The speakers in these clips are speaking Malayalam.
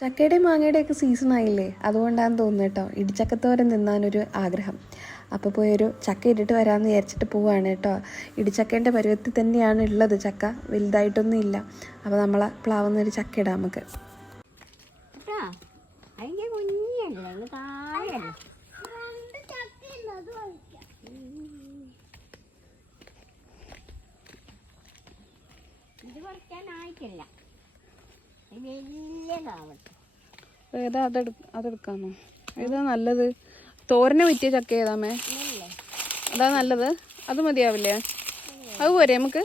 ചക്കയുടെയും മാങ്ങയുടെയൊക്കെ സീസൺ ആയില്ലേ, അതുകൊണ്ടാണെന്ന് തോന്നുന്നു കേട്ടോ ഇടിച്ചക്കത്തോരൻ തിന്നാനൊരു ആഗ്രഹം. അപ്പോൾ പോയൊരു ചക്ക ഇട്ടിട്ട് വരാമെന്ന് വിചാരിച്ചിട്ട് പോവുകയാണ് കേട്ടോ. ഇടിച്ചക്കേൻ്റെ പരുവത്തിൽ തന്നെയാണ് ഉള്ളത്, ചക്ക വലുതായിട്ടൊന്നും ഇല്ല. അപ്പോൾ നമ്മളെ പ്ലാവുന്നൊരു ചക്ക ഇടാം നമുക്ക്. ഏതാ അതെടുക്കാമോ? ഏതാ നല്ലത്? തോരനെ പറ്റിയ ചക്ക ഏതാമേ? അതാ നല്ലത്? അത് മതിയാവില്ലേ? അത് പോരെ നമുക്ക്?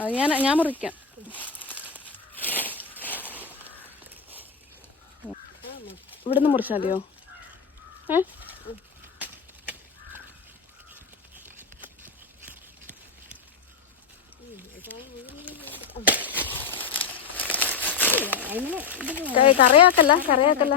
അത് ഞാൻ മുറിക്കാം. ഇവിടുന്ന് മുറിച്ചാൽ മതിയോ? കറിയാക്കല്ല.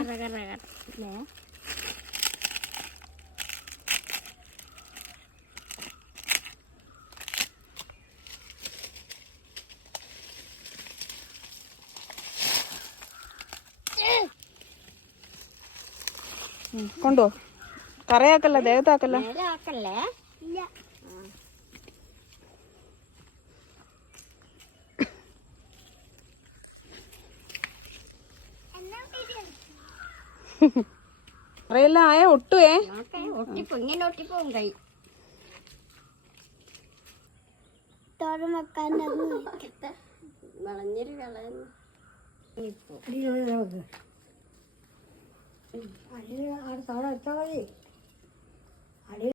കൊണ്ടോ, കറിയാക്കല്ല, ദേഹത്താക്കല്ല. കറിയെല്ലാം ആയ ഒട്ടുവേ ഒട്ടിപ്പോവും കൈ. വളഞ്ഞൊരു കളയുന്നു.